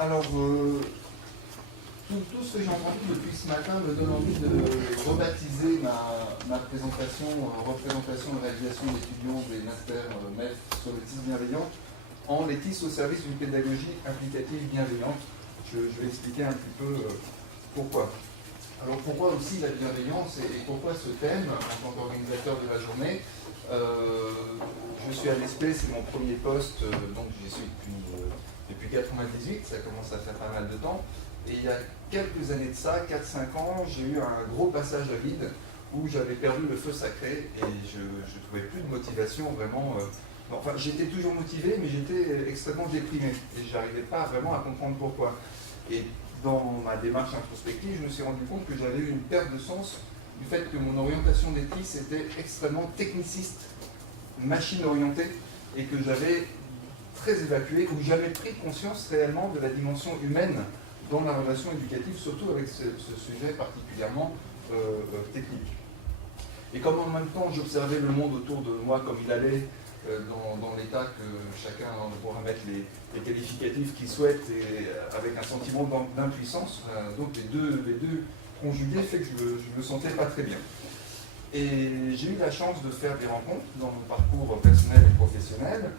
Alors, tout ce que j'ai entendu depuis ce matin me donne envie de rebaptiser ma présentation, représentation et réalisation d'étudiants des masters MEF sur l'éthique bienveillante en l'éthique au service d'une pédagogie applicative bienveillante. Je vais expliquer un petit peu pourquoi. Alors pourquoi aussi la bienveillance et pourquoi ce thème en tant qu'organisateur de la journée. Je suis à l'ESP, c'est mon premier poste, donc j'y suis depuis 98, ça commence à faire pas mal de temps. Et il y a quelques années de ça, 4-5 ans, j'ai eu un gros passage à vide où j'avais perdu le feu sacré et je ne trouvais plus de motivation vraiment. Enfin, j'étais toujours motivé, mais j'étais extrêmement déprimé et je n'arrivais pas vraiment à comprendre pourquoi. Et dans ma démarche introspective, je me suis rendu compte que j'avais eu une perte de sens du fait que mon orientation d'éthique était extrêmement techniciste, machine orientée, et que j'avais très évacué, ou jamais pris conscience réellement de la dimension humaine dans la relation éducative, surtout avec ce sujet particulièrement technique. Et comme en même temps j'observais le monde autour de moi comme il allait, dans l'état que chacun pourra mettre les qualificatifs qu'il souhaite, et avec un sentiment d'impuissance, donc les deux conjugués fait que je me sentais pas très bien. Et j'ai eu la chance de faire des rencontres dans mon parcours personnel et professionnel,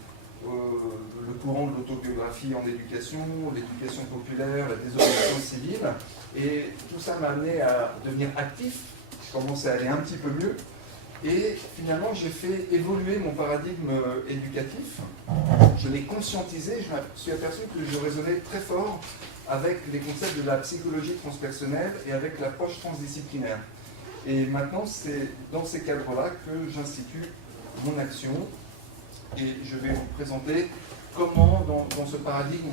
le courant de l'autobiographie en éducation, l'éducation populaire, la désorganisation civile, et tout ça m'a amené à devenir actif. Je commençais à aller un petit peu mieux, et finalement j'ai fait évoluer mon paradigme éducatif. Je l'ai conscientisé, je me suis aperçu que je résonnais très fort avec les concepts de la psychologie transpersonnelle et avec l'approche transdisciplinaire. Et maintenant, c'est dans ces cadres-là que j'institue mon action. Et je vais vous présenter comment, dans ce paradigme,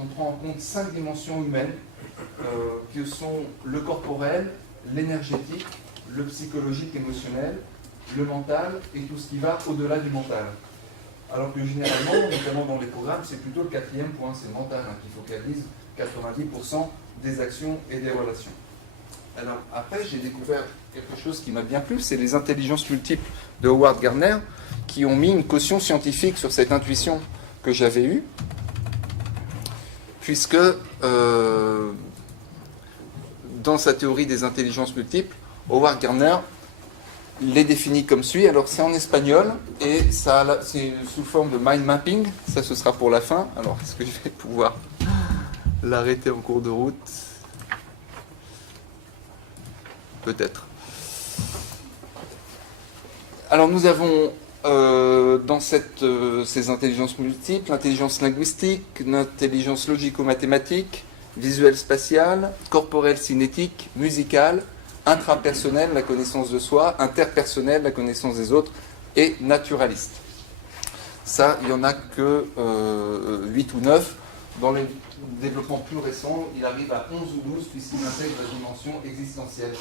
on prend en compte 5 dimensions humaines, que sont le corporel, l'énergétique, le psychologique émotionnel, le mental et tout ce qui va au-delà du mental. Alors que généralement, notamment dans les programmes, c'est plutôt le 4e point, c'est le mental, qui focalise 90% des actions et des relations. Alors après, j'ai découvert quelque chose qui m'a bien plu, c'est les intelligences multiples de Howard Gardner, qui ont mis une caution scientifique sur cette intuition que j'avais eue, puisque dans sa théorie des intelligences multiples, Howard Gardner les définit comme suit. Alors c'est en espagnol et c'est sous forme de mind mapping, ça ce sera pour la fin. Alors est-ce que je vais pouvoir l'arrêter en cours de route? Peut-être. Alors nous avons dans ces intelligences multiples, l'intelligence linguistique, l'intelligence logico-mathématique, visuelle spatiale, corporelle cinétique, musicale, intrapersonnelle, la connaissance de soi, interpersonnelle, la connaissance des autres, et naturaliste. Ça, il n'y en a que 8 ou 9. Dans les développements plus récents, il arrive à 11 ou 12 puisqu'il intègre la dimension existentielle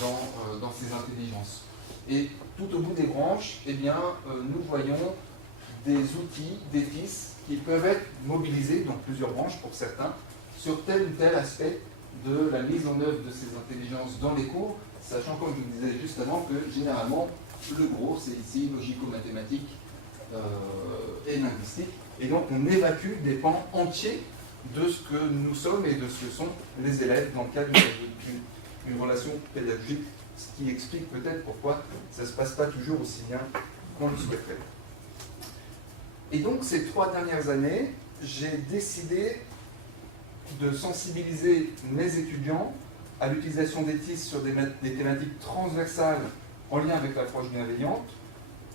dans ces intelligences. Et tout au bout des branches, eh bien, nous voyons des outils, des fils qui peuvent être mobilisés, donc plusieurs branches pour certains, sur tel ou tel aspect de la mise en œuvre de ces intelligences dans les cours, sachant, comme je vous disais justement, que généralement, le gros, c'est ici logico-mathématique et linguistique. Et donc, on évacue des pans entiers de ce que nous sommes et de ce que sont les élèves dans le cadre d'une relation pédagogique, ce qui explique peut-être pourquoi ça ne se passe pas toujours aussi bien qu'on le souhaiterait. Et donc, ces 3 dernières années, j'ai décidé de sensibiliser mes étudiants à l'utilisation des TIS sur des thématiques transversales en lien avec l'approche bienveillante,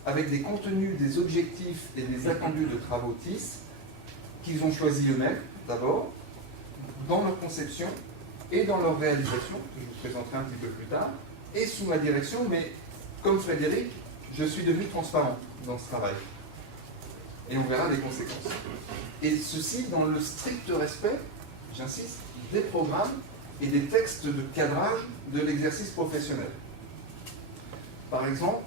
avec des contenus, des objectifs et des attendus de travaux TIS qu'ils ont choisis eux-mêmes, d'abord, dans leur conception et dans leur réalisation, que je vous présenterai un petit peu plus tard, et sous ma direction, mais comme Frédéric, je suis devenu transparent dans ce travail. Et on verra les conséquences. Et ceci dans le strict respect, j'insiste, des programmes et des textes de cadrage de l'exercice professionnel. Par exemple,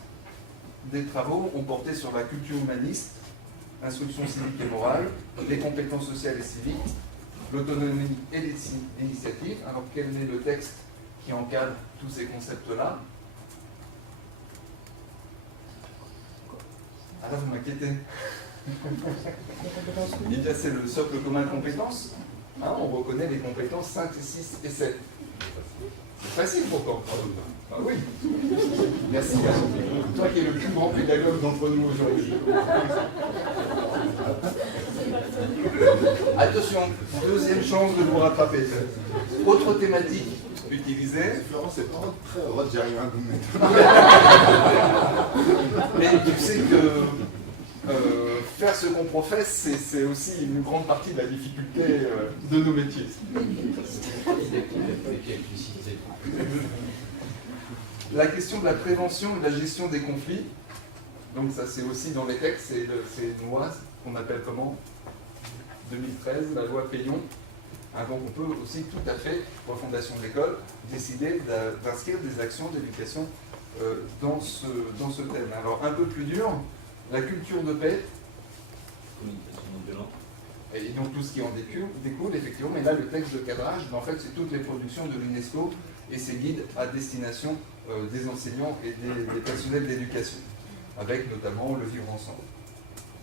des travaux ont porté sur la culture humaniste, l'instruction civique et morale, les compétences sociales et civiques, l'autonomie et l'initiative. Alors quel est le texte qui encadre tous ces concepts-là? Ah là, vous m'inquiétez. Eh bien, c'est le socle commun de compétences. Hein, on reconnaît les compétences 5, 6 et 7. C'est facile pourtant. Ah oui. Merci. Toi qui es le plus grand pédagogue d'entre nous aujourd'hui. Attention, deuxième chance de vous rattraper. Autre thématique utilisée. Florence, c'est pas très rodgerien de mettre. Mais tu sais que faire ce qu'on professe, c'est aussi une grande partie de la difficulté de nos métiers. La question de la prévention et de la gestion des conflits, donc ça c'est aussi dans les textes, c'est une loi qu'on appelle comment 2013, la loi Payon. Hein, donc on peut aussi tout à fait, pour la fondation de l'école, décider d'inscrire des actions d'éducation dans ce thème. Alors un peu plus dur, la culture de paix, Communication non violente. et donc tout ce qui en découle effectivement, mais là le texte de cadrage, en fait c'est toutes les productions de l'UNESCO et ses guides à destination des enseignants et des personnels d'éducation, avec notamment le vivre ensemble,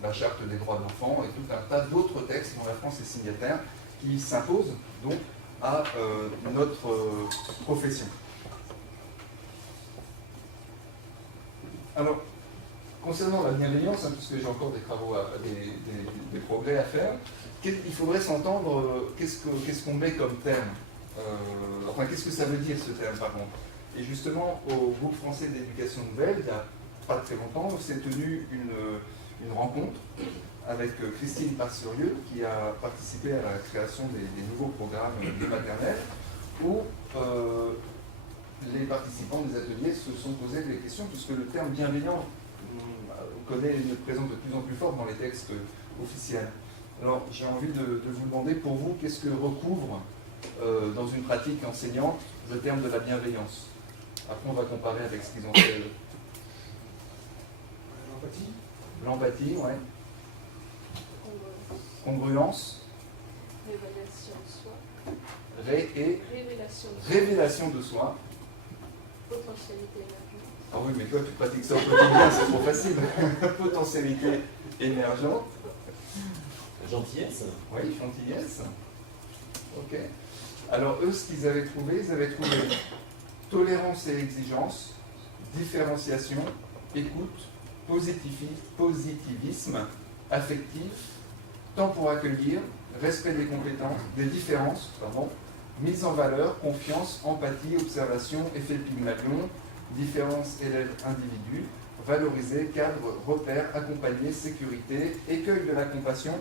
la charte des droits de l'enfant et tout un tas d'autres textes dont la France est signataire qui s'imposent donc à notre profession. Alors, concernant la bienveillance, hein, puisque j'ai encore des travaux, des progrès à faire, il faudrait s'entendre qu'est-ce qu'on met comme terme. Enfin, qu'est-ce que ça veut dire ce terme par contre? Et justement, au groupe français d'éducation nouvelle, il n'y a pas très longtemps, s'est tenue une rencontre avec Christine Parsurieux, qui a participé à la création des nouveaux programmes du maternel, où les participants des ateliers se sont posés des questions, puisque le terme bienveillant connaît une présence de plus en plus forte dans les textes officiels. Alors, j'ai envie de vous demander, pour vous, qu'est-ce que recouvre dans une pratique enseignante le terme de la bienveillance? Après, on va comparer avec ce qu'ils ont fait. L'empathie. L'empathie, ouais. Congruence. Révélation de soi. Révélation de soi. Potentialité émergente. Ah oui, mais toi, tu pratiques ça au quotidien, c'est trop facile. Potentialité émergente. Gentillesse. Oui, gentillesse. Ok. Alors, eux, ce qu'ils avaient trouvé, ils avaient trouvé tolérance et exigence, différenciation, écoute, positivisme, affectif, temps pour accueillir, respect des compétences, des différences, mise en valeur, confiance, empathie, observation, effet Pygmalion, différence élève-individu, valoriser, cadre, repère, accompagner, sécurité, écueil de la compassion,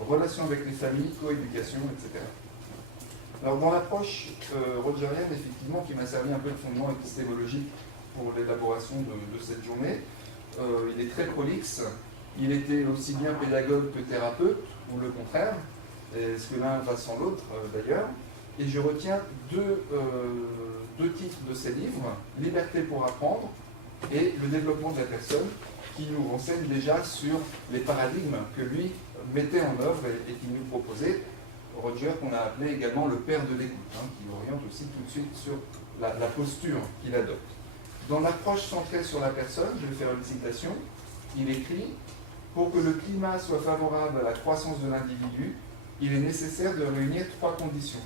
relation avec les familles, coéducation, etc. Alors dans l'approche rogerienne, effectivement, qui m'a servi un peu de fondement épistémologique pour l'élaboration de cette journée, il est très prolixe. Il était aussi bien pédagogue que thérapeute, ou le contraire, est-ce que l'un va sans l'autre d'ailleurs. Et je retiens deux titres de ses livres, Liberté pour apprendre et Le développement de la personne, qui nous renseignent déjà sur les paradigmes que lui mettait en œuvre et qui nous proposait. Roger, qu'on a appelé également le père de l'écoute, hein, qui oriente aussi tout de suite sur la posture qu'il adopte. Dans l'approche centrée sur la personne, je vais faire une citation, il écrit « Pour que le climat soit favorable à la croissance de l'individu, il est nécessaire de réunir trois conditions.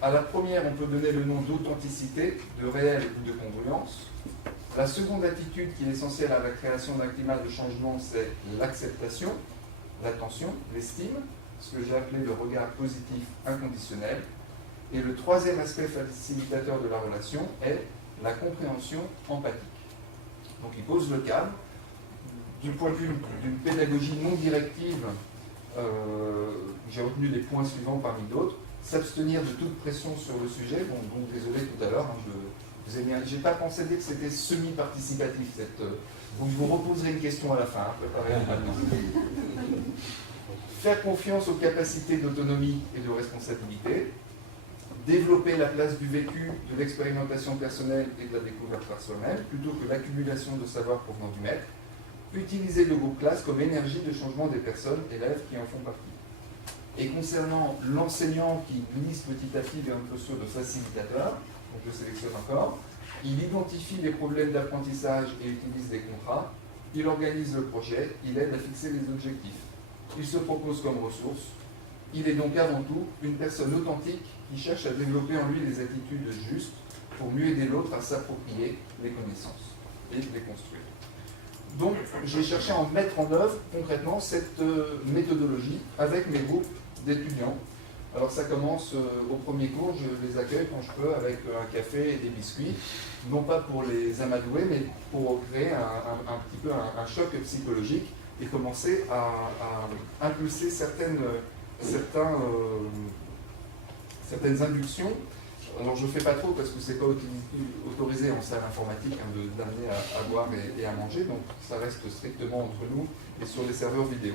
À la première, on peut donner le nom d'authenticité, de réel ou de congruence. La seconde attitude qui est essentielle à la création d'un climat de changement, c'est l'acceptation, l'attention, l'estime, ce que j'ai appelé le regard positif inconditionnel. Et le troisième aspect facilitateur de la relation est la compréhension empathique. Donc il pose le cadre. Du point de vue d'une pédagogie non directive, j'ai retenu les points suivants parmi d'autres. S'abstenir de toute pression sur le sujet. Bon, donc désolé tout à l'heure, hein, je n'ai pas pensé dire que c'était semi-participatif. Donc je vous reposerai une question à la fin, hein, préparez-vous maintenant. Faire confiance aux capacités d'autonomie et de responsabilité. Développer la place du vécu, de l'expérimentation personnelle et de la découverte personnelle, plutôt que l'accumulation de savoir provenant du maître. Utiliser le groupe classe comme énergie de changement des personnes, élèves qui en font partie. Et concernant l'enseignant qui glisse petit à petit vers une posture de facilitateur, donc je sélectionne encore, il identifie les problèmes d'apprentissage et utilise des contrats, il organise le projet, il aide à fixer les objectifs. Il se propose comme ressource Il est donc avant tout une personne authentique qui cherche à développer en lui les attitudes justes pour mieux aider l'autre à s'approprier les connaissances et les construire. Donc, j'ai cherché à en mettre en œuvre concrètement cette méthodologie avec mes groupes d'étudiants. Alors, ça commence au premier cours, je les accueille quand je peux avec un café et des biscuits, non pas pour les amadouer, mais pour créer un petit peu un choc psychologique et commencer à impulser certaines inductions. Alors je ne fais pas trop parce que ce n'est pas autorisé en salle informatique d'amener à boire et à manger, donc ça reste strictement entre nous et sur les serveurs vidéo.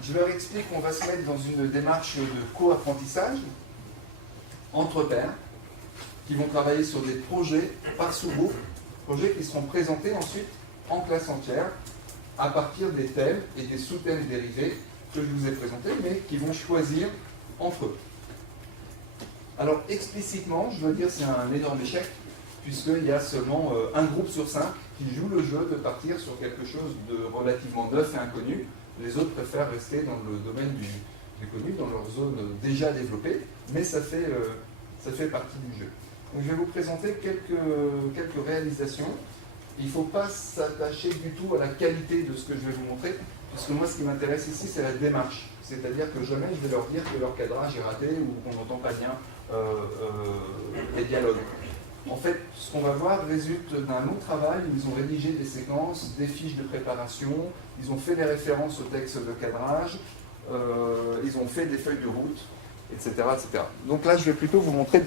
Je leur explique qu'on va se mettre dans une démarche de co-apprentissage entre pairs qui vont travailler sur des projets par sous-groupe, projets qui seront présentés ensuite en classe entière à partir des thèmes et des sous-thèmes dérivés que je vous ai présentés, mais qui vont choisir entre eux. Alors explicitement, je dois dire c'est un énorme échec, puisqu'il y a seulement un groupe sur 5 qui joue le jeu de partir sur quelque chose de relativement neuf et inconnu. Les autres préfèrent rester dans le domaine du connu, dans leur zone déjà développée, mais ça fait partie du jeu. Donc je vais vous présenter quelques réalisations. Il ne faut pas s'attacher du tout à la qualité de ce que je vais vous montrer, puisque moi ce qui m'intéresse ici c'est la démarche. C'est-à-dire que jamais je vais leur dire que leur cadrage est raté ou qu'on n'entend pas bien les dialogues. En fait, ce qu'on va voir résulte d'un long travail. Ils ont rédigé des séquences, des fiches de préparation, ils ont fait des références au texte de cadrage, ils ont fait des feuilles de route, etc., etc. Donc là, je vais plutôt vous montrer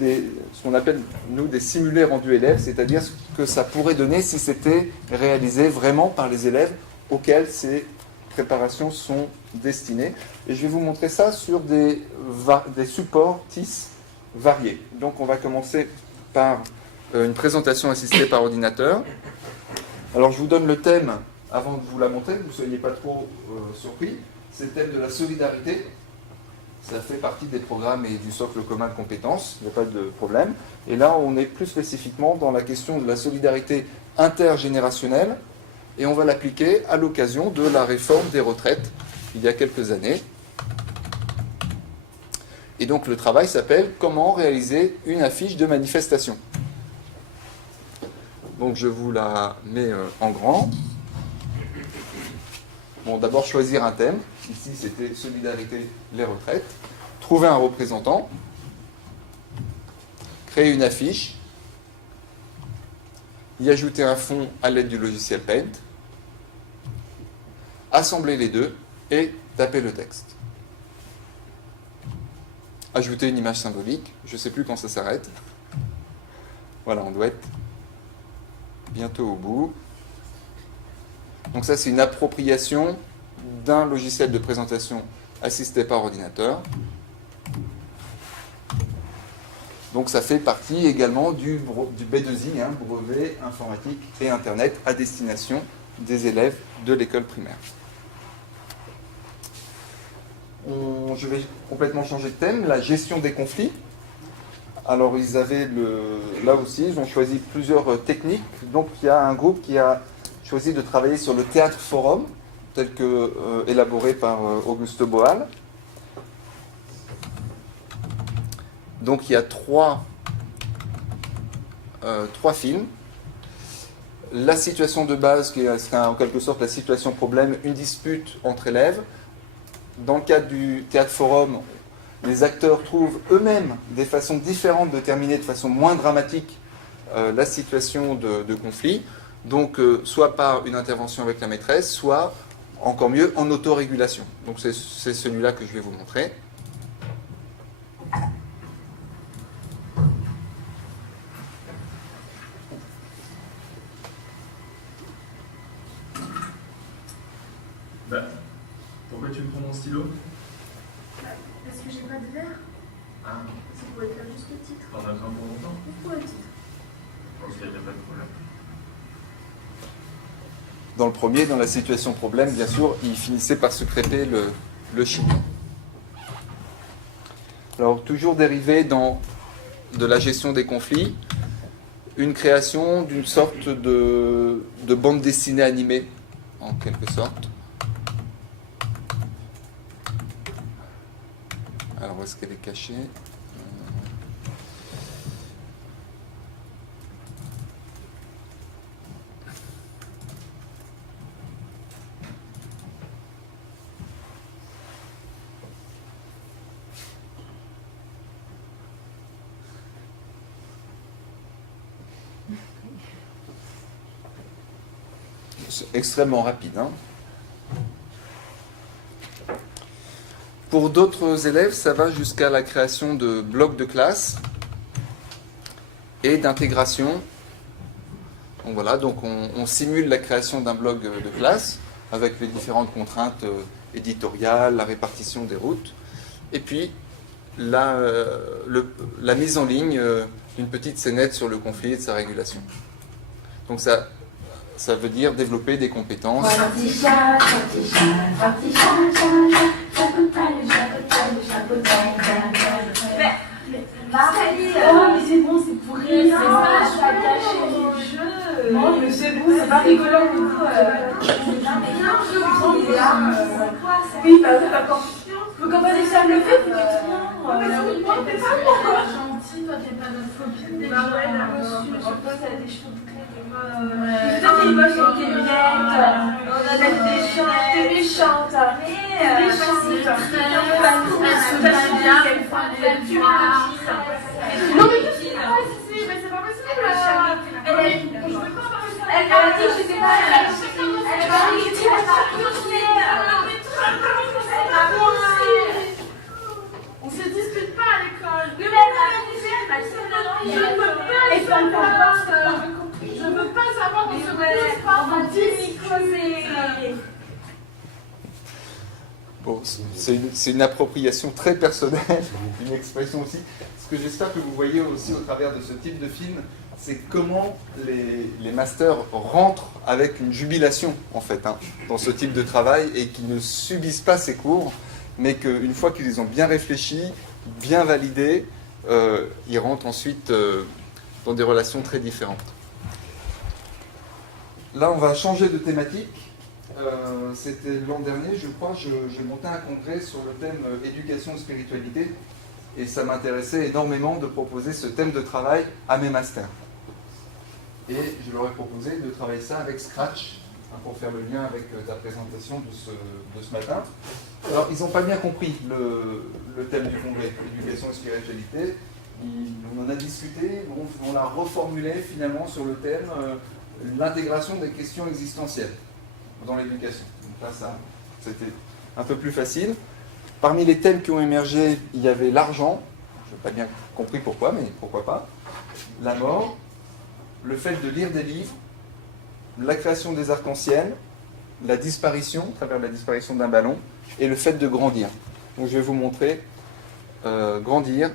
ce qu'on appelle, nous, des simulés rendus élèves, c'est-à-dire ce que ça pourrait donner si c'était réalisé vraiment par les élèves auxquels ces préparations sont destinées. Et je vais vous montrer ça sur des supports TIS variés. Donc on va commencer par une présentation assistée par ordinateur. Alors je vous donne le thème avant de vous la montrer, que vous ne soyez pas trop surpris. C'est le thème de la solidarité. Ça fait partie des programmes et du socle commun de compétences, il n'y a pas de problème. Et là, on est plus spécifiquement dans la question de la solidarité intergénérationnelle, et on va l'appliquer à l'occasion de la réforme des retraites, il y a quelques années. Et donc le travail s'appelle « Comment réaliser une affiche de manifestation ». Donc je vous la mets en grand. Bon, d'abord choisir un thème. Ici, c'était solidarité, les retraites. Trouver un représentant. Créer une affiche. Y ajouter un fond à l'aide du logiciel Paint. Assembler les deux et taper le texte. Ajouter une image symbolique. Je ne sais plus quand ça s'arrête. Voilà, on doit être bientôt au bout. Donc ça, c'est une appropriation d'un logiciel de présentation assisté par ordinateur. Donc ça fait partie également du B2I, hein, brevet informatique et Internet, à destination des élèves de l'école primaire. Je vais complètement changer de thème, la gestion des conflits. Alors ils avaient là aussi, ils ont choisi plusieurs techniques. Donc il y a un groupe qui a choisi de travailler sur le théâtre forum, tel que élaboré par Augusto Boal. Donc il y a trois films. La situation de base, qui est en quelque sorte la situation problème, une dispute entre élèves. Dans le cadre du théâtre forum, les acteurs trouvent eux-mêmes des façons différentes de terminer de façon moins dramatique la situation de conflit. Donc, soit par une intervention avec la maîtresse, soit, encore mieux, en autorégulation. Donc, c'est celui-là que je vais vous montrer. Pourquoi tu me prends mon stylo? Parce que j'ai pas de verre. Ah, C'est pour écrire juste le titre. t'en as besoin pour longtemps? Pour le titre. Ok, y a pas de problème. Dans le premier, dans la situation problème, bien sûr, il finissait par se crêper le chignon. Alors, toujours dérivé de la gestion des conflits, une création d'une sorte de bande dessinée animée, en quelque sorte. est-ce qu'elle est cachée? C'est extrêmement rapide, hein. Pour d'autres élèves, ça va jusqu'à la création de blocs de classe et d'intégration. Donc voilà, donc on simule la création d'un bloc de classe avec les différentes contraintes éditoriales, la répartition des routes, et puis la mise en ligne d'une petite scénette sur le conflit et de sa régulation. Donc ça veut dire développer des compétences. Oh, mais c'est bon, c'est pourri, c'est ça, je vais cacher le jeu. Non, mais c'est bon, c'est pas rigolant du tout. Oui, bah oui, d'accord. Faut qu'on passe ça le fait, mais c'est pas gentil, toi t'es pas notre copine. Bah ouais, toi t'as des cheveux très toi t'es moche avec tes lunettes. On a des chiants, t'es méchante. T'es méchante, non mais c'est pas possible. Elle a dit que j'étais pas elle m'a dit que j'étais On se dispute pas à l'école. je veux pas savoir, on se pose pas. on va discuter. Bon, c'est une appropriation très personnelle, une expression aussi. Ce que j'espère que vous voyez aussi au travers de ce type de film, c'est comment les masters rentrent avec une jubilation, en fait, hein, dans ce type de travail, et qu'ils ne subissent pas ces cours, mais qu'une fois qu'ils les ont bien réfléchis, bien validés, ils rentrent ensuite dans des relations très différentes. Là, on va changer de thématique. C'était l'an dernier, je crois, j'ai monté un congrès sur le thème éducation et spiritualité, et ça m'intéressait énormément de proposer ce thème de travail à mes masters. Et je leur ai proposé de travailler ça avec Scratch, hein, pour faire le lien avec ta présentation de ce matin. Alors, ils n'ont pas bien compris le thème du congrès, éducation et spiritualité. On en a discuté, on l'a reformulé finalement sur le thème l'intégration des questions existentielles dans l'éducation. Donc là, ça, c'était un peu plus facile. Parmi les thèmes qui ont émergé, il y avait l'argent. Je n'ai pas bien compris pourquoi, mais pourquoi pas. La mort, le fait de lire des livres, la création des arcs-en-ciel, la disparition, à travers la disparition d'un ballon, et le fait de grandir. Donc je vais vous montrer grandir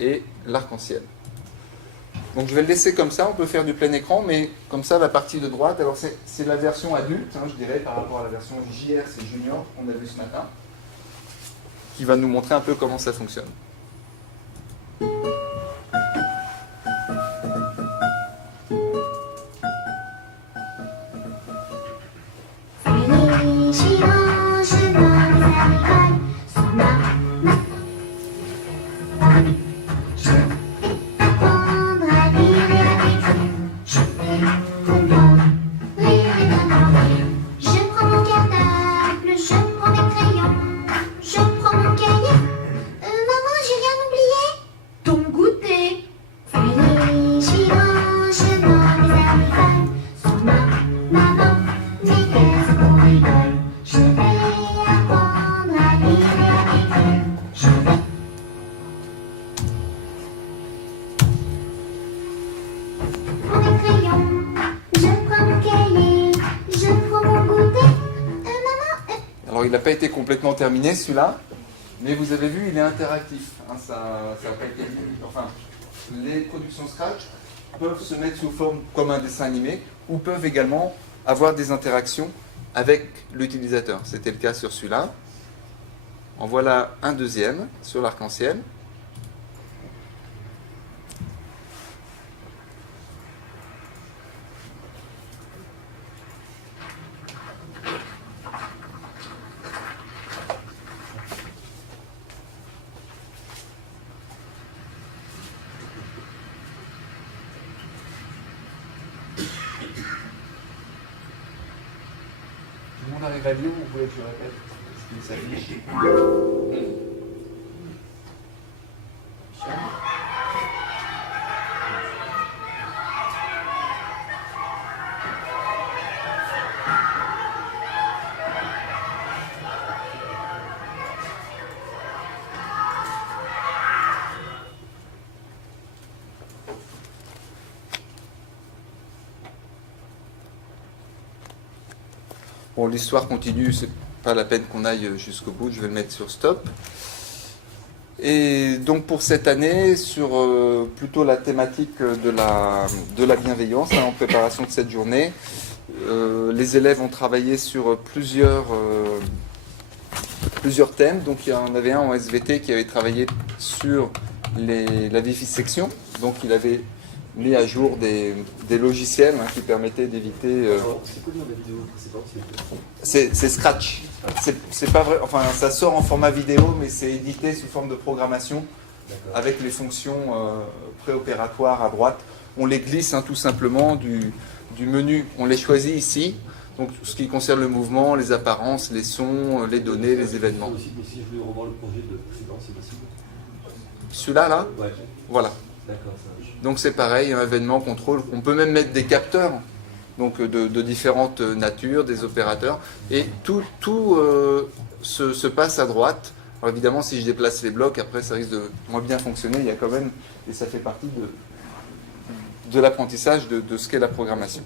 et l'arc-en-ciel. Donc je vais le laisser comme ça, on peut faire du plein écran, mais comme ça, la partie de droite, alors c'est la version adulte, hein, je dirais, par rapport à la version JRC Junior qu'on a vue ce matin, qui va nous montrer un peu comment ça fonctionne. Alors il n'a pas été complètement terminé celui-là, mais vous avez vu, il est interactif. Hein, ça a pas été... Enfin, les productions Scratch peuvent se mettre sous forme comme un dessin animé, ou peuvent également avoir des interactions avec l'utilisateur. C'était le cas sur celui-là. En voilà un deuxième sur l'arc-en-ciel. clavier, vous voulez que je répète ce qui s'affiche. Bon, l'histoire continue, c'est pas la peine qu'on aille jusqu'au bout, je vais le mettre sur stop. Et donc pour cette année, sur plutôt la thématique de la bienveillance, en préparation de cette journée, les élèves ont travaillé sur plusieurs thèmes. Donc il y en avait un en SVT qui avait travaillé sur la vivisection, donc il avait mis à jour des logiciels qui permettaient d'éviter... C'est quoi le nom de la vidéo précédente? C'est Scratch. C'est pas vrai, enfin ça sort en format vidéo, mais c'est édité sous forme de programmation avec les fonctions préopératoires à droite. On les glisse tout simplement du menu, on les choisit ici. Donc ce qui concerne le mouvement, les apparences, les sons, les données, les événements. Mais si je voulais revoir le projet de précédent, c'est possible? Celui-là, là, Ouais. voilà. D'accord, ça marche. Donc c'est pareil, un événement, contrôle. On peut même mettre des capteurs, donc de différentes natures, des opérateurs. Et tout se passe à droite. Alors évidemment, si je déplace les blocs, après ça risque de moins bien fonctionner. Il y a quand même, et ça fait partie de l'apprentissage de ce qu'est la programmation.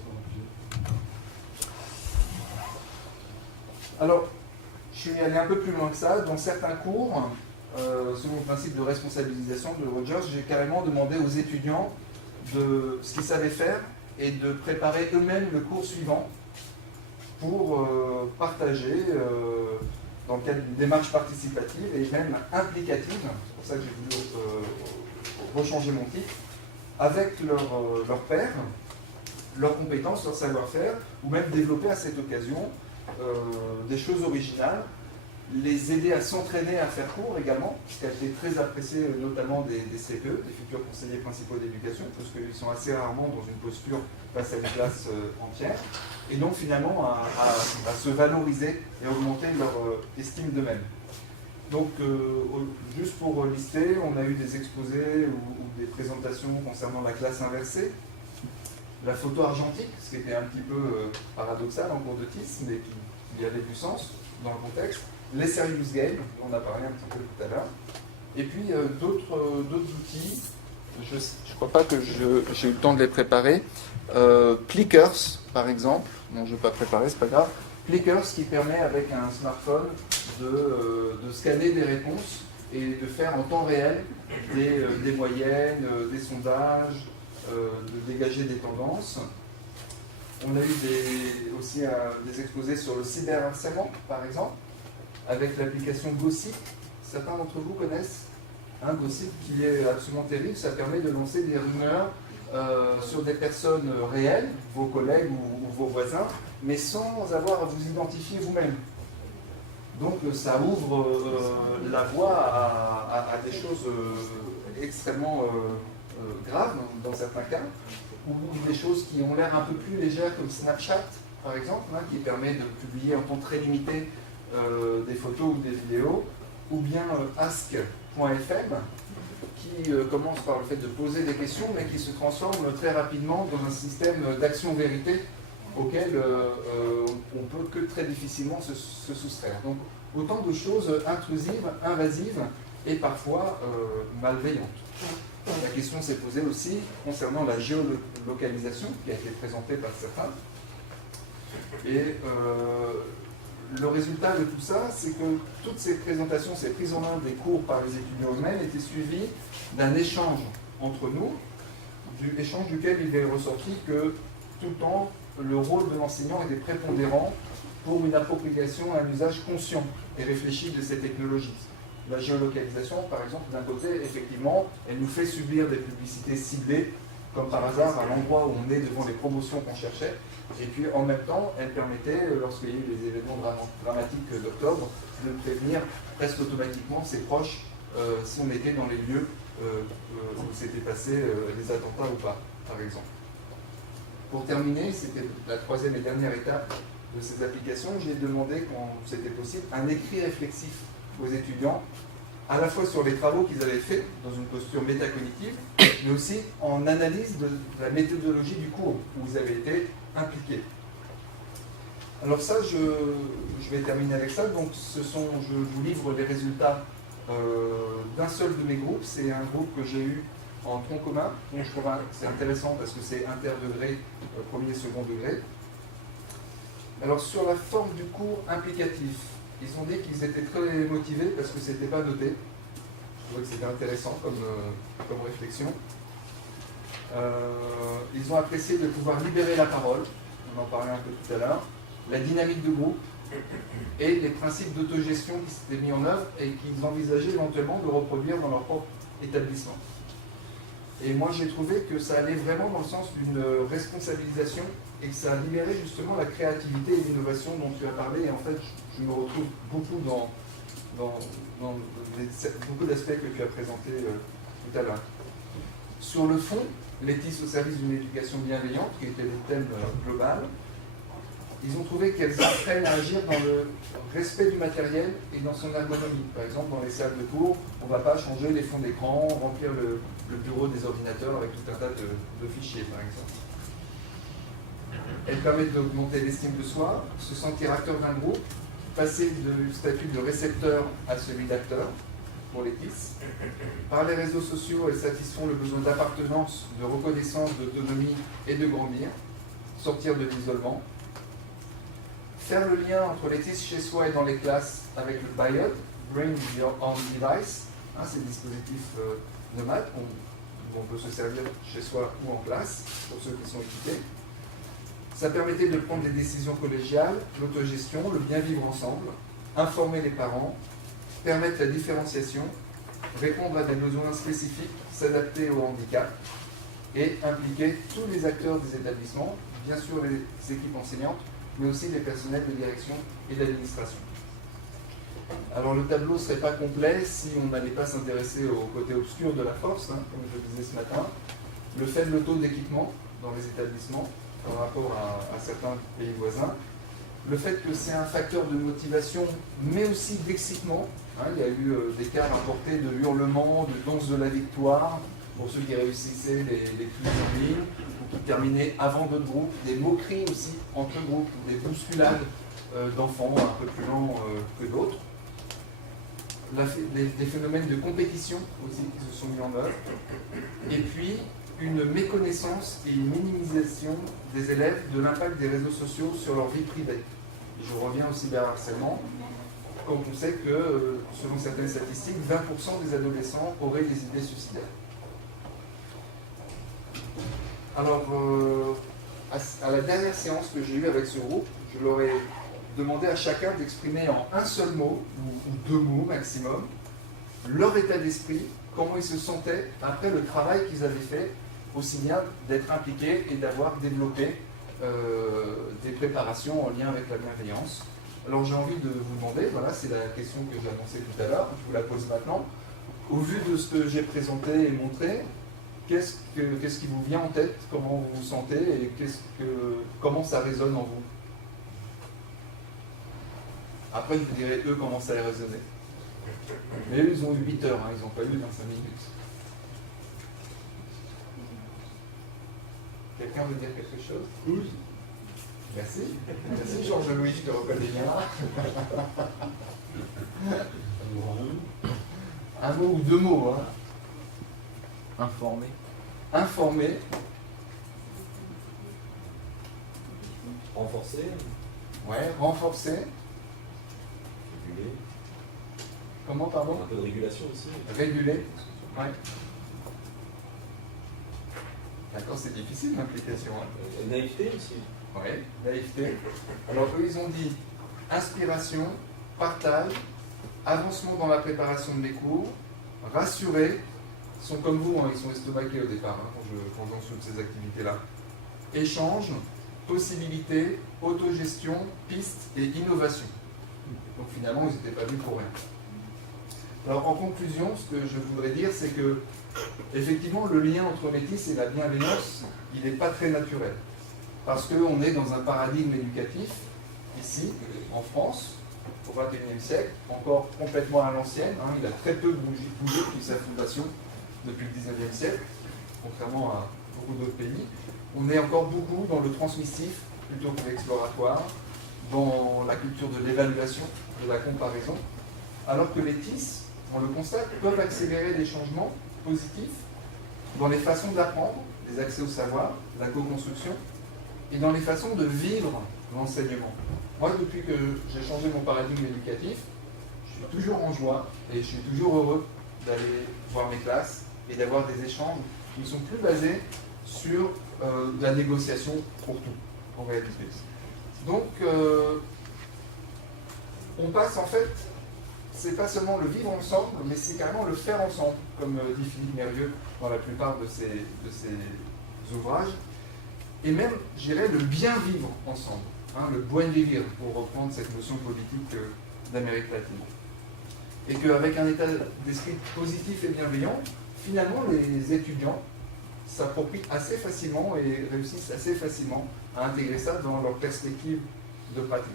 Alors, je suis allé un peu plus loin que ça. Dans certains cours, selon le principe de responsabilisation de Rogers, j'ai carrément demandé aux étudiants de ce qu'ils savaient faire et de préparer eux-mêmes le cours suivant pour partager dans le cadre d'une démarche participative et même implicative, c'est pour ça que j'ai voulu rechanger mon titre, avec leur pairs, leurs compétences, leur savoir-faire, ou même développer à cette occasion des choses originales, les aider à s'entraîner à faire cours également, ce qui a été très apprécié notamment des CPE, des futurs conseillers principaux d'éducation, parce qu'ils sont assez rarement dans une posture face à une classe entière, et donc finalement à se valoriser et augmenter leur estime d'eux-mêmes. Donc juste pour lister, on a eu des exposés ou des présentations concernant la classe inversée, la photo argentique, ce qui était un petit peu paradoxal en cours de TIS, mais qui avait du sens dans le contexte. Les serious games, on a parlé un petit peu tout à l'heure. Et puis d'autres outils, je ne crois pas que j'ai eu le temps de les préparer. Plickers, par exemple, non, je ne vais pas préparer, c'est pas grave. Plickers qui permet avec un smartphone de scanner des réponses et de faire en temps réel des moyennes, des sondages, de dégager des tendances. On a eu aussi des exposés sur le cyberharcèlement, par exemple, avec l'application Gossip. Certains d'entre vous connaissent Gossip, qui est absolument terrible. Ça permet de lancer des rumeurs sur des personnes réelles, vos collègues ou vos voisins, mais sans avoir à vous identifier vous-même. Donc ça ouvre la voie à des choses extrêmement graves dans certains cas, ou des choses qui ont l'air un peu plus légères comme Snapchat par exemple, qui permet de publier en temps très limité des photos ou des vidéos, ou bien ask.fm qui commence par le fait de poser des questions mais qui se transforme très rapidement dans un système d'action-vérité auquel on peut que très difficilement se soustraire. Donc autant de choses intrusives, invasives et parfois malveillantes. La question s'est posée aussi concernant la géolocalisation qui a été présentée par certains. Et le résultat de tout ça, c'est que toutes ces présentations, ces prises en main des cours par les étudiants eux-mêmes étaient suivies d'un échange entre nous, échange duquel il est ressorti que tout le temps, le rôle de l'enseignant était prépondérant pour une appropriation et un usage conscient et réfléchi de ces technologies. La géolocalisation, par exemple, d'un côté, effectivement, elle nous fait subir des publicités ciblées, comme par hasard à l'endroit où on est devant les promotions qu'on cherchait. Et puis en même temps, elle permettait, lorsqu'il y a eu les événements dramatiques d'octobre, de prévenir presque automatiquement ses proches si on était dans les lieux où s'étaient passés les attentats ou pas, par exemple. Pour terminer, c'était la troisième et dernière étape de ces applications, j'ai demandé, quand c'était possible, un écrit réflexif aux étudiants, à la fois sur les travaux qu'ils avaient faits dans une posture métacognitive, mais aussi en analyse de la méthodologie du cours où ils avaient été impliqués. Alors ça, je vais terminer avec ça. Donc, je vous livre les résultats d'un seul de mes groupes. C'est un groupe que j'ai eu en tronc commun. Donc, je trouve que c'est intéressant parce que c'est interdegré, premier et second degré. Alors, sur la forme du cours implicatif, ils ont dit qu'ils étaient très motivés parce que ce n'était pas noté. Je trouvais que c'était intéressant comme réflexion. Ils ont apprécié de pouvoir libérer la parole. On en parlait un peu tout à l'heure. La dynamique de groupe et les principes d'autogestion qui s'étaient mis en œuvre et qu'ils envisageaient éventuellement de reproduire dans leur propre établissement. Et moi, j'ai trouvé que ça allait vraiment dans le sens d'une responsabilisation et que ça a libéré justement la créativité et l'innovation dont tu as parlé. Et en fait, je me retrouve beaucoup dans beaucoup d'aspects que tu as présentés tout à l'heure. Sur le fond, l'éthique au service d'une éducation bienveillante, qui était le thème global, ils ont trouvé qu'elles apprennent à agir dans le respect du matériel et dans son ergonomie. Par exemple, dans les salles de cours, on ne va pas changer les fonds d'écran, remplir le bureau des ordinateurs avec tout un tas de fichiers, par exemple. Elles permettent d'augmenter l'estime de soi, se sentir acteur d'un groupe, passer du statut de récepteur à celui d'acteur pour les TIS. Par les réseaux sociaux, elles satisfont le besoin d'appartenance, de reconnaissance, d'autonomie et de grandir, sortir de l'isolement. Faire le lien entre les TIS chez soi et dans les classes avec le BIOD, Bring Your Own Device, c'est le dispositif nomade dont on peut se servir chez soi ou en classe, pour ceux qui sont équipés. Ça permettait de prendre des décisions collégiales, l'autogestion, le bien vivre ensemble, informer les parents, permettre la différenciation, répondre à des besoins spécifiques, s'adapter au handicap et impliquer tous les acteurs des établissements, bien sûr les équipes enseignantes, mais aussi les personnels de direction et d'administration. Alors le tableau ne serait pas complet si on n'allait pas s'intéresser au côté obscur de la force, comme je le disais ce matin, le faible taux d'équipement dans les établissements par rapport à certains pays voisins, le fait que c'est un facteur de motivation, mais aussi d'excitement. Il y a eu des cas rapportés de hurlements, de danse de la victoire, pour ceux qui réussissaient les plus en ligne, ou qui terminaient avant d'autres groupes, des moqueries aussi entre groupes, des bousculades d'enfants un peu plus lents que d'autres. Des phénomènes de compétition aussi qui se sont mis en œuvre. Et puis, une méconnaissance et une minimisation des élèves de l'impact des réseaux sociaux sur leur vie privée. Et je reviens au cyberharcèlement, quand on sait que, selon certaines statistiques, 20% des adolescents auraient des idées suicidaires. Alors, à la dernière séance que j'ai eue avec ce groupe, je leur ai demandé à chacun d'exprimer en un seul mot, ou deux mots maximum, leur état d'esprit, comment ils se sentaient après le travail qu'ils avaient fait, aussi bien d'être impliqués et d'avoir développé des préparations en lien avec la bienveillance. Alors j'ai envie de vous demander, voilà, c'est la question que j'ai annoncée tout à l'heure, je vous la pose maintenant. Au vu de ce que j'ai présenté et montré, qu'est-ce qui vous vient en tête, comment vous vous sentez et comment ça résonne en vous? Après, je vous dirai eux comment ça a résonné. Mais eux, ils ont eu 8 heures, ils n'ont pas eu 25 minutes. Quelqu'un veut dire quelque chose? Oui. Merci. Merci Georges-Louis, je te reconnais bien. Un mot ou deux mots. Informer. Informer. Renforcer. Ouais, renforcer. Réguler. Comment, pardon? Un peu de régulation aussi. Réguler. Ouais. D'accord, c'est difficile l'implication. Naïveté aussi. Oui, naïveté. Alors eux, ils ont dit inspiration, partage, avancement dans la préparation de mes cours, rassurer, ils sont comme vous, ils sont estomaqués au départ quand j'en suis de ces activités-là. Échange, possibilité, autogestion, piste et innovation. Donc finalement, ils n'étaient pas venus pour rien. Alors en conclusion, ce que je voudrais dire, c'est que effectivement, le lien entre l'éthique et la bienveillance, il n'est pas très naturel. Parce qu'on est dans un paradigme éducatif ici, en France, au XXIe siècle, encore complètement à l'ancienne. Hein, il a très peu bougé depuis sa fondation, depuis le XIXe siècle, contrairement à beaucoup d'autres pays. On est encore beaucoup dans le transmissif plutôt que l'exploratoire, dans la culture de l'évaluation, de la comparaison, alors que les TIS, on le constate, peuvent accélérer des changements positifs dans les façons d'apprendre, les accès au savoir, la co-construction, et dans les façons de vivre l'enseignement. Moi, depuis que j'ai changé mon paradigme éducatif, je suis toujours en joie et je suis toujours heureux d'aller voir mes classes et d'avoir des échanges qui ne sont plus basés sur de la négociation pour tout, en réalité. Donc, on passe en fait, c'est pas seulement le vivre ensemble, mais c'est carrément le faire ensemble, comme dit Philippe Mérieux dans la plupart de ses ouvrages, et même, je dirais, le bien vivre ensemble, hein, le buen vivir, pour reprendre cette notion politique d'Amérique latine. Et qu'avec un état d'esprit positif et bienveillant, finalement, les étudiants s'approprient assez facilement et réussissent assez facilement à intégrer ça dans leur perspective de pratique.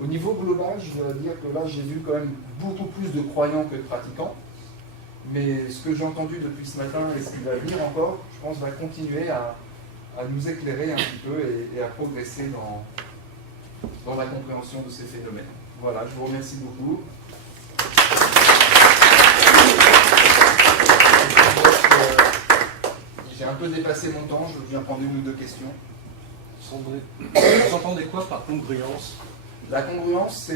Au niveau global, je dois dire que là, j'ai vu quand même beaucoup plus de croyants que de pratiquants, mais ce que j'ai entendu depuis ce matin et ce qu'il va venir encore, je pense, va continuer à nous éclairer un petit peu et à progresser dans la compréhension de ces phénomènes. Voilà, je vous remercie beaucoup. J'ai un peu dépassé mon temps, je viens prendre une ou deux questions. Vous entendez quoi par congruence? La congruence,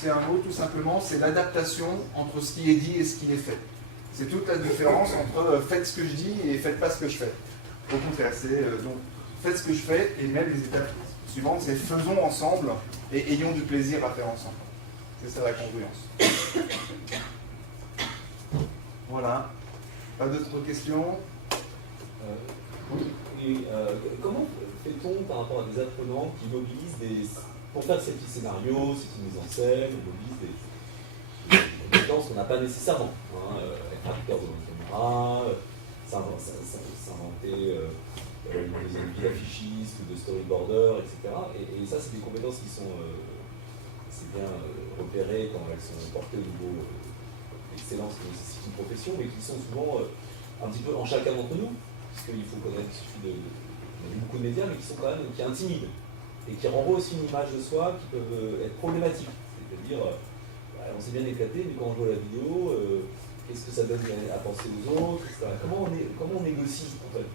c'est un mot tout simplement, c'est l'adaptation entre ce qui est dit et ce qui est fait. C'est toute la différence entre faites ce que je dis et faites pas ce que je fais. Au contraire, c'est donc faites ce que je fais et même les étapes suivantes, c'est faisons ensemble et ayons du plaisir à faire ensemble. C'est ça la congruence. Voilà. Pas d'autres questions? Comment fait-on par rapport à des apprenants qui mobilisent pour faire ces petits scénarios, ces mise en scène, on mobilise des compétences qu'on n'a pas nécessairement, hein, être acteur devant une caméra, s'inventer une deuxième vie d'affichiste ou de storyboarder, etc. Et ça, c'est des compétences qui sont assez bien repérées quand elles sont portées au niveau d'excellence que nécessite une profession, mais qui sont souvent un petit peu en chacun d'entre nous, puisqu'il faut connaître, il suffit de beaucoup de médias, mais qui sont quand même, qui intimident, et qui renvoient aussi une image de soi qui peuvent être problématiques. C'est-à-dire, on s'est bien éclaté, mais quand on joue à la vidéo, qu'est-ce que ça donne à penser aux autres, etc. Comment on négocie en fait,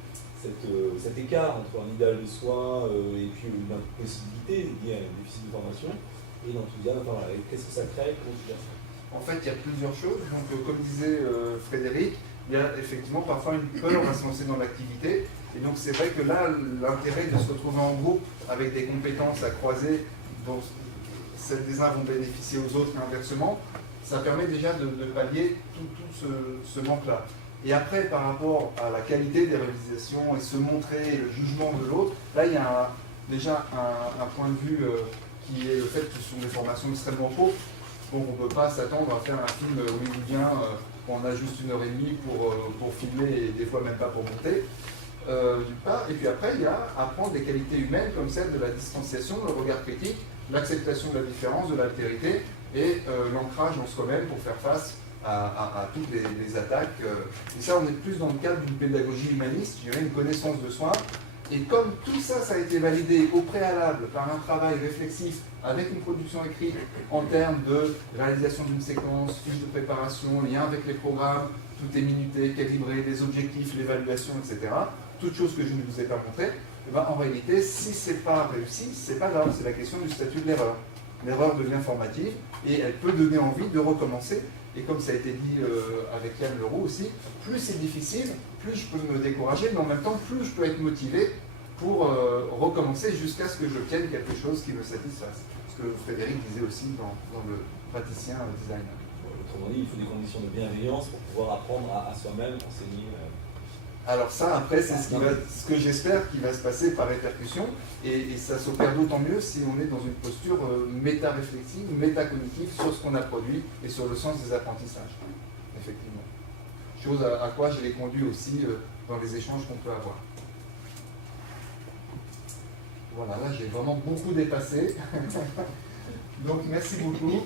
cet écart entre un idéal de soi et puis une impossibilité liée à un déficit de formation et l'enthousiasme, enfin, voilà, qu'est-ce que ça crée, comment tu gères ça? En fait, il y a plusieurs choses. Donc, comme disait Frédéric, il y a effectivement parfois une peur à se lancer dans l'activité. Et donc, c'est vrai que là, l'intérêt de se retrouver en groupe avec des compétences à croiser, dont celles des uns vont bénéficier aux autres et inversement, ça permet déjà de pallier tout ce manque-là. Et après, par rapport à la qualité des réalisations et se montrer, le jugement de l'autre, là, il y a déjà un point de vue qui est le fait que ce sont des formations extrêmement pauvres. Donc on ne peut pas s'attendre à faire un film hollywoodien où on a juste 1h30 pour filmer et des fois même pas pour monter. D'une part. Et puis après, il y a apprendre des qualités humaines comme celle de la distanciation, le regard critique, l'acceptation de la différence, de l'altérité et l'ancrage en soi-même pour faire face à toutes les attaques. Et ça, on est plus dans le cadre d'une pédagogie humaniste, je dirais une connaissance de soi. Et comme tout ça, ça a été validé au préalable par un travail réflexif avec une production écrite en termes de réalisation d'une séquence, fiche de préparation, lien avec les programmes, tout est minuté, calibré, les objectifs, l'évaluation, etc. Toutes choses que je ne vous ai pas montrées, eh ben, en réalité, si ce n'est pas réussi, c'est pas grave, c'est la question du statut de l'erreur. L'erreur devient formative et elle peut donner envie de recommencer. Et comme ça a été dit avec Yann Leroux aussi, plus c'est difficile, plus je peux me décourager, mais en même temps, plus je peux être motivé pour recommencer jusqu'à ce que j'obtienne quelque chose qui me satisfasse. Ce que Frédéric disait aussi dans le praticien designer. Autrement dit, il faut des conditions de bienveillance pour pouvoir apprendre à soi-même, enseigner. Alors ça, après, c'est ce que j'espère qui va se passer par répercussion, et ça s'opère d'autant mieux si on est dans une posture méta-réflexive, méta-cognitive sur ce qu'on a produit et sur le sens des apprentissages, effectivement. Chose à quoi je l'ai conduit aussi dans les échanges qu'on peut avoir. Voilà, là j'ai vraiment beaucoup dépassé. Donc merci beaucoup.